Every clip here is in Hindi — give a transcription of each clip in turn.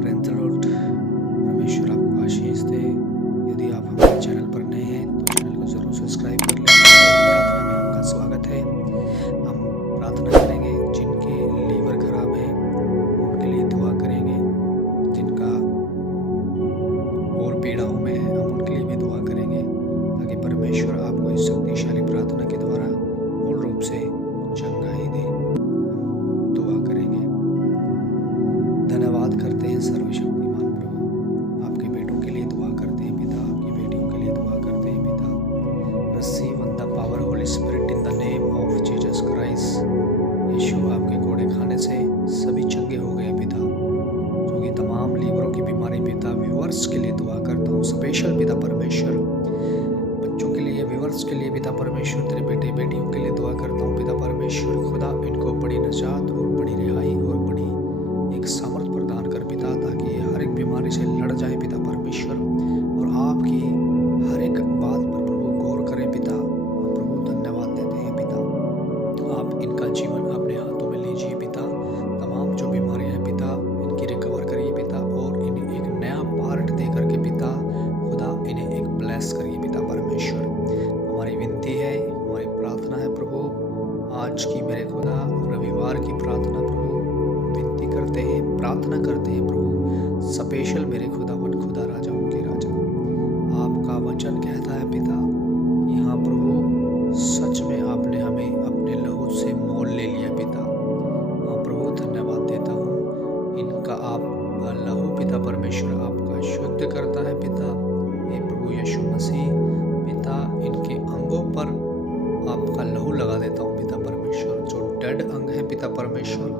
Praise the Lord. परमेश्वर आपको आशीष दे। यदि आप हमारे चैनल पर नए हैं तो चैनल को ज़रूर सब्सक्राइब कर लें। प्रार्थना में आपका स्वागत है। हम प्रार्थना करेंगे, जिनके लीवर खराब है उनके लिए दुआ करेंगे, जिनका और पीड़ाओं में है हम उनके लिए भी दुआ करेंगे, ताकि परमेश्वर आपको इस शक्तिशाली प्रार्थना के द्वारा मूल रूप से चंगाई दे। हम दुआ करेंगे। धन्यवाद करते हैं सर्वशक्तिमान प्रभु, आपके बेटों के लिए दुआ करते हैं पिता, आपकी बेटियों के लिए दुआ करते हैं पिता। Receive the power Holy Spirit in the name of Jesus Christ. Yeshu आपके घोड़े खाने से सभी चंगे हो गए पिता, जो कि तमाम लीवरों की बीमारी पिता, व्यूअर्स के लिए दुआ करता हूँ स्पेशल पिता परमेश्वर, बच्चों के लिए, व्यूअर्स के लिए पिता परमेश्वर, तेरे बेटे बेटियों के लिए दुआ करता हूँ पिता परमेश्वर। खुदा इनको बड़ी निजात और बड़ी रिहाई और बड़ी एक सामर्थ प्रदान कर पिता, ताकि ये हर एक बीमारी से लड़ जाए पिता परमेश्वर, और आपकी हर एक बात पर प्रभु गौर करें पिता। प्रभु धन्यवाद देते हैं पिता, आप इनका जीवन अपने हाथों में लीजिए पिता। तमाम जो बीमारियां हैं पिता, इनकी रिकवर करिए पिता, और इन्हें एक नया पार्ट दे करके पिता खुदा इन्हें एक ब्लेस करिए पिता परमेश्वर। हमारी विनती है, हमारी प्रार्थना है प्रभु, आज की मेरे खुदा रविवार की प्रार्थना प्रभु विनती करते हैं, प्रार्थना करते हैं प्रभु स्पेशल मेरे खुदावन खुदा राजाओं के राजा। आपका वचन कहता है पिता कि हाँ प्रभु, सच में आपने हमें अपने लहू से मोल ले लिया पिता। हाँ प्रभु, धन्यवाद देता हूँ। इनका आप लहू पिता परमेश्वर आपका शुद्ध करता है पिता। हे प्रभु यीशु मसीह पिता, इनके अंगों पर आपका लहू लगा देता हूँ पिता परमेश्वर। जो डेड अंग है पिता परमेश्वर,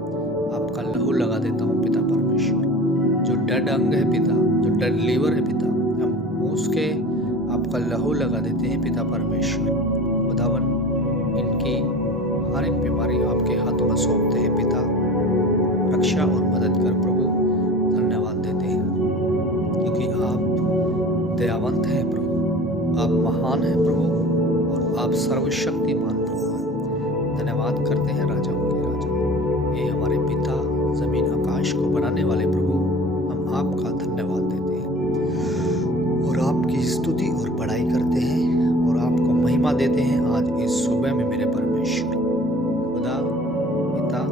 आपका लहू लगा देता हूँ पिता परमेश्वर। जो डेड अंग है पिता, जो डेड लीवर है पिता, हम उसके आपका लहू लगा देते हैं पिता परमेश्वर। खुदावन इनकी हर एक बीमारी आपके हाथों में सौंपते हैं पिता, रक्षा और मदद कर प्रभु। धन्यवाद देते हैं क्योंकि आप दयावंत हैं प्रभु, आप महान हैं प्रभु, और आप सर्वशक्तिमान प्रभु हैं। धन्यवाद करते हैं राजाओं के राजा, ये हमारे पिता, जमीन आकाश को बनाने वाले प्रभु, हम आपका धन्यवाद देते हैं और आपकी स्तुति और बड़ाई करते हैं और आपको महिमा देते हैं आज इस सुबह में मेरे परमेश्वर। खुदा पिता,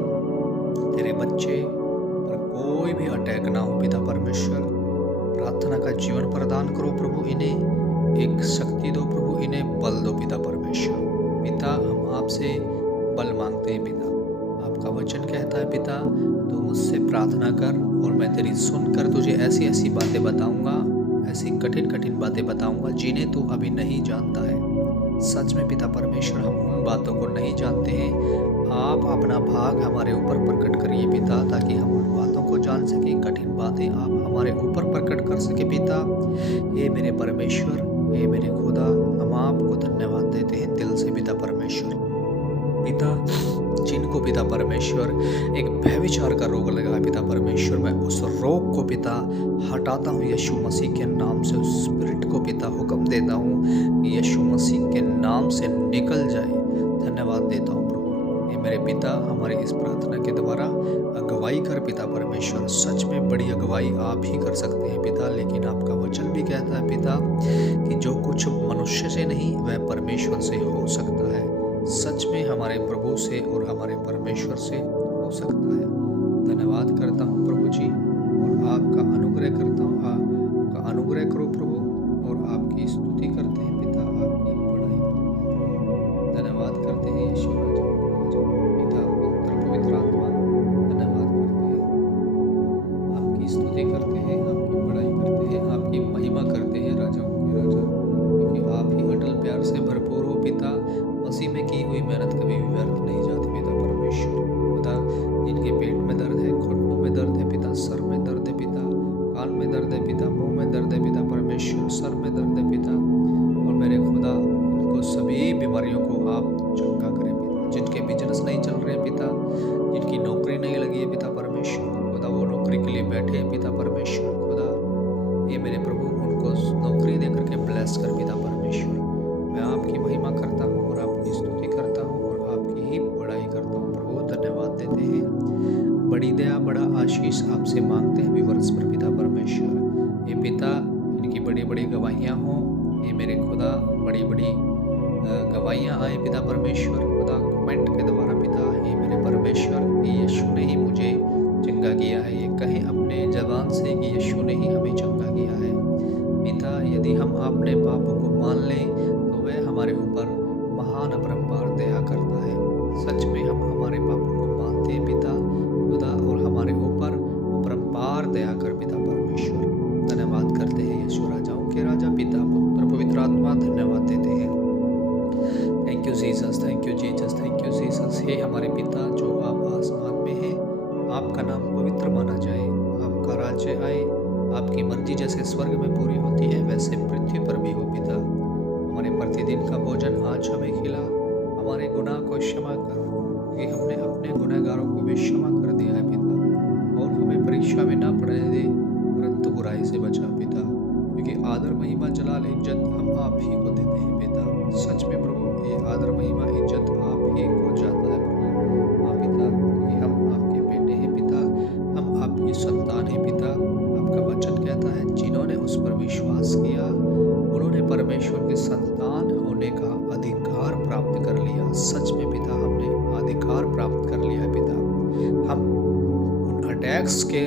तेरे बच्चे पर कोई भी अटैक ना हो पिता परमेश्वर। प्रार्थना का जीवन प्रदान करो प्रभु, इन्हें एक शक्ति दो प्रभु, इन्हें बल दो पिता परमेश्वर। पिता, हम आपसे बल मांगते हैं पिता। आपका वचन कहता है पिता, तू मुझसे प्रार्थना कर और मैं तेरी सुनकर तुझे ऐसी ऐसी बातें बताऊंगा, ऐसी कठिन कठिन बातें बताऊंगा जिन्हें तू अभी नहीं जानता है। सच में पिता परमेश्वर, हम उन बातों को नहीं जानते हैं। आप अपना भाग हमारे ऊपर प्रकट करिए पिता, ताकि हम उन बातों को जान सकें। कठिन बातें आप हमारे ऊपर प्रकट कर सके पिता। हे मेरे परमेश्वर, हे मेरे खुदा, हम आपको धन्यवाद देते हैं दिल से पिता परमेश्वर। पिता, जिनको पिता परमेश्वर एक व्यभिचार का रोग लगा है पिता परमेश्वर, मैं उस रोग को पिता हटाता हूँ यीशु मसीह के नाम से। उस स्पिरिट को पिता हुक्म देता हूँ कि यीशु मसीह के नाम से निकल जाए। धन्यवाद देता हूँ प्रभु। ये मेरे पिता, हमारी इस प्रार्थना के द्वारा अगुवाई कर पिता परमेश्वर। सच में बड़ी अगुवाई आप ही कर सकते हैं पिता, लेकिन आपका वचन भी कहता है पिता कि जो कुछ मनुष्य से नहीं वह परमेश्वर से हो सकता है। सच में हमारे प्रभु से और हमारे परमेश्वर से हो सकता है। धन्यवाद करता हूँ प्रभु जी, और आपका अनुग्रह करता हूँ। आपका अनुग्रह करो प्रभु, और आपकी स्तुति करते हैं पिता, आपकी बड़ाई करते हैं। धन्यवाद करते हैं यीशु राजा पिता, पुत्र, पवित्र आत्मा, धन्यवाद करते हैं, आपकी स्तुति करते हैं, आपकी बड़ाई करते हैं, आपकी महिमा करते हैं राजाओं के राजा, क्योंकि आप ही अटल प्यार से भरपूर हो पिता। मसीह में की हुई मेहनत कभी भी व्यर्थ नहीं जाती पिता परमेश्वर। खुदा, जिनके पेट में दर्द है, घुटनों में दर्द है पिता, सर में दर्द है पिता, कान में दर्द है पिता, मुंह में दर्द है पिता परमेश्वर, सर में दर्द है पिता, और मेरे खुदा इनको सभी बीमारियों को आप चंगा करें पिता। जिनके बिजनेस नहीं चल रहे पिता, जिनकी नौकरी नहीं लगी है पिता परमेश्वर, खुदा वो नौकरी के लिए बैठे हैं पिता परमेश्वर। खुदा, ये मेरे प्रभु, उनको नौकरी दे करके ब्लेस कर पिता परमेश्वर। मैं आपकी महिमा करता हूँ और आपकी स्तुति करता हूँ और आपकी ही बड़ाई करता हूँ प्रभु। धन्यवाद देते हैं, बड़ी दया, बड़ा आशीष आशीष आपसे मांगते हैं विवर्ष पर पिता परमेश्वर। ये पिता इनकी बड़ी बड़ी गवाहियाँ हों, ये मेरे खुदा बड़ी बड़ी गवाहियाँ आए पिता परमेश्वर। खुदा कमेंट के द्वारा पिता हे मेरे परमेश्वर कि यीशु ने ही मुझे चंगा किया है, ये कहें अपने जबान से कि यीशु ने ही हमें चंगा किया है। पिता यदि हम अपने पापों को मान लें तो वह हमारे ऊपर महान अपरंपार दया करता है। सच में हम हमारे पापों को मानते हैं पिता खुदा और हमारे ऊपर अपरंपार दया कर पिता परमेश्वर। धन्यवाद करते हैं यीशु राजाओं के राजा पिता पुत्र पवित्र आत्मा धन्यवाद देते हैं। Thank you Jesus, thank you Jesus, thank you Jesus. हे हमारे पिता जो आप आसमान में हैं, आपका नाम पवित्र माना जाए, आपका राज्य आए, आपकी मर्जी जैसे स्वर्ग में पूरी होती है वैसे पृथ्वी पर भी हो पिता। हमारे प्रतिदिन का भोजन आज हमें खिला, हमारे गुनाह को क्षमा कर कि हमने अपने गुनहगारों को भी क्षमा कर दिया है पिता। और हमें परीक्षा में ना पड़ने दे परंतु बुराई से बचा पिता, क्योंकि आदर महिमा जलाल इज्जत हम आप ही को देते हैं पिता। सच में प्रभु ये आदर महिमा इज्जत आप ही को जाता है प्रभु। हाँ पिता, क्योंकि हम आपके बेटे हैं पिता, हम आपकी संतान हैं पिता। आपका वचन कहता है जिन्होंने उस पर विश्वास किया उन्होंने परमेश्वर के संतान होने का अधिकार प्राप्त कर लिया। सच में पिता हमने अधिकार प्राप्त कर लिया है पिता। हम उन अटैक्स के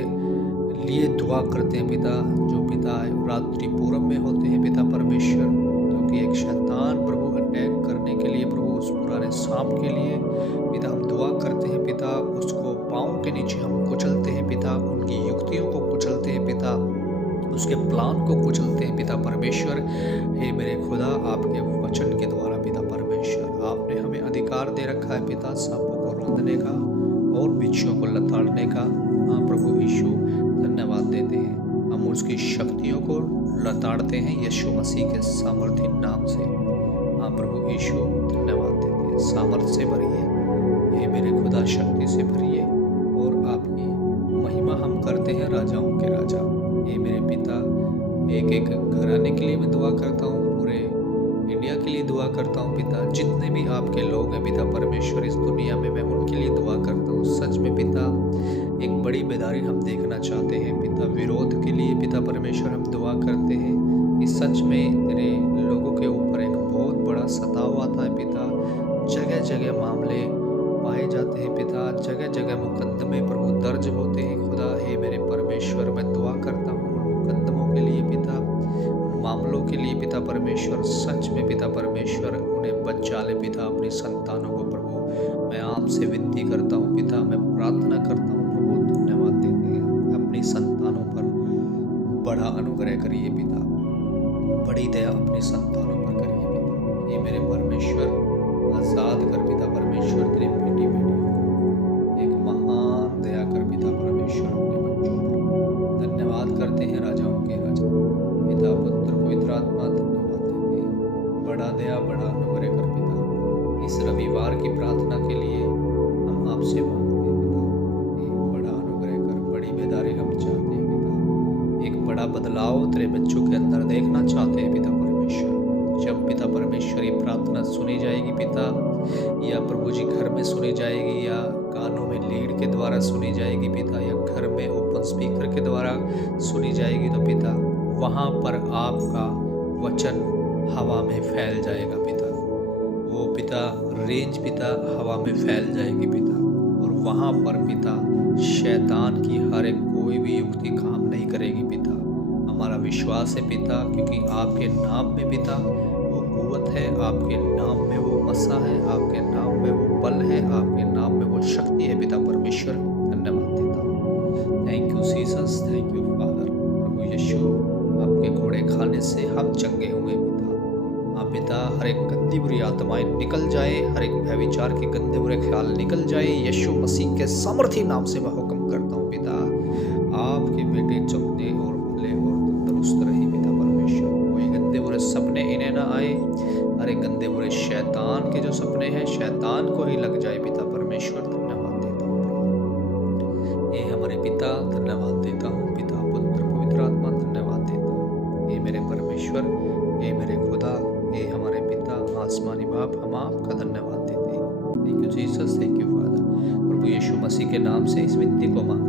लिए दुआ करते हैं पिता जो पिता रात्रि पूरब में होते हैं पिता परमेश्वर, क्योंकि एक शैतान प्रभु अटैक करने के लिए प्रभु उस पुराने सांप के लिए पिता हम दुआ करते हैं पिता। उसको पाँव के नीचे हम कुचलते हैं पिता, उनकी युक्तियों को कुचलते हैं पिता, उसके प्लान को कुचलते हैं पिता परमेश्वर। हे मेरे खुदा आपके वचन के द्वारा पिता परमेश्वर आपने हमें अधिकार दे रखा है पिता सांपों को रौंदने का और बिच्छुओं को लताड़ने का। हाँ प्रभु यीशु धन्यवाद देते हैं, हम उसकी शक्तियों को लताड़ते हैं यीशु मसीह के सामर्थ्य नाम से। हाँ प्रभु यीशु धन्यवाद देते हैं, सामर्थ्य से भरिए हे मेरे खुदा, शक्ति से भरिए और आपकी महिमा हम करते हैं राजाओं के राजा। हे मेरे पिता एक एक घराने के लिए मैं दुआ करता हूँ, पूरे इंडिया के लिए दुआ करता हूँ पिता। जितने भी आपके लोग हैं पिता परमेश्वर इस दुनिया में मैं उनके लिए दुआ करता हूँ। सच में पिता एक बड़ी बेदारी हम देखना चाहते हैं पिता, विरोध के लिए पिता परमेश्वर हम दुआ करते हैं कि सच में तेरे लोगों के ऊपर एक बहुत बड़ा सताव आता है पिता। जगह जगह मामले पाए जाते हैं पिता, जगह जगह मुकद्दमे प्रभु दर्ज होते हैं खुदा। हे मेरे परमेश्वर मैं दुआ करता हूँ उन मुकद्दमों के लिए पिता, उन मामलों के लिए पिता परमेश्वर। सच में पिता परमेश्वर उन्हें बचा ले पिता, अपनी संतानों को प्रभु मैं आपसे विनती करता हूँ पिता, मैं प्रार्थना करता हूँ प्रभु। धन्यवाद देते हैं, अपनी संतानों पर बड़ा अनुग्रह करिए पिता, बड़ी दया अपनी संतानों पर करिए पिता। ये मेरे परमेश्वर आजाद कर पिता परमेश्वर तेरे बेटी बेटियों को एक महान दया कर पिता परमेश्वर अपने बच्चों पर। धन्यवाद करते हैं राजाओं के राजा पिता पुत्र पवित्र आत्मा, धन्यवाद देते हैं, बड़ा दया बड़ा अनुग्रह कर पिता। इस रविवार की प्रार्थना के लिए हम आपसे मांगते हैं पिता, एक बड़ा अनुग्रह कर, बड़ी बेदारी हम चाहते हैं पिता, एक बड़ा बदलाव तेरे बच्चों के अंदर देखना चाहते हैं पिता परमेश्वर। जब पिता परमेश्वर ये प्रार्थना सुनी जाएगी पिता, या प्रभु जी घर में सुनी जाएगी या कानों में लीड के द्वारा सुनी जाएगी पिता, या घर में ओपन स्पीकर के द्वारा सुनी जाएगी तो पिता वहाँ पर आपका वचन हवा में फैल जाएगा पिता। वो पिता रेंज पिता हवा में फैल जाएगी पिता, और वहाँ पर पिता शैतान की हर एक कोई भी युक्ति काम नहीं करेगी पिता। हमारा विश्वास है पिता, क्योंकि आपके नाम में पिता वो कुव्वत है, आपके नाम में वो मसा है, आपके नाम में वो बल है, आपके नाम में वो शक्ति है पिता परमेश्वर। धन्यवाद देता हूँ, thank you Jesus, thank you father. प्रभु यीशु आपके घोड़े खाने से हम चंगे हुए पिता। हाँ पिता, हर एक गंदी बुरी आत्माएं निकल जाए, हर एक व्यभिचार के गंदे बुरे ख्याल निकल जाए यीशु मसीह के सामर्थी नाम से मैं हुक्म करता हूँ पिता। आपके बेटे चमके और भले और तंदुरुस्त रहे पिता परमेश्वर। कोई गंदे बुरे सपने इन्हें ना आए, अरे गंदे बुरे शैतान के जो सपने हैं शैतान को ही लग जाए पिता परमेश्वर। धन्यवाद देता हूँ प्रभु, ये हमारे पिता धन्यवाद देता हूँ, पिता पुत्र पवित्र आत्मा धन्यवाद देता हूँ। ये मेरे परमेश्वर, ये मेरे खुदा, ये हमारे पिता आसमानी बाप, हम आपका धन्यवाद देते हैं। Thank you Jesus, thank you father. प्रभु यीशु मसीह के नाम से इस विनती को मांग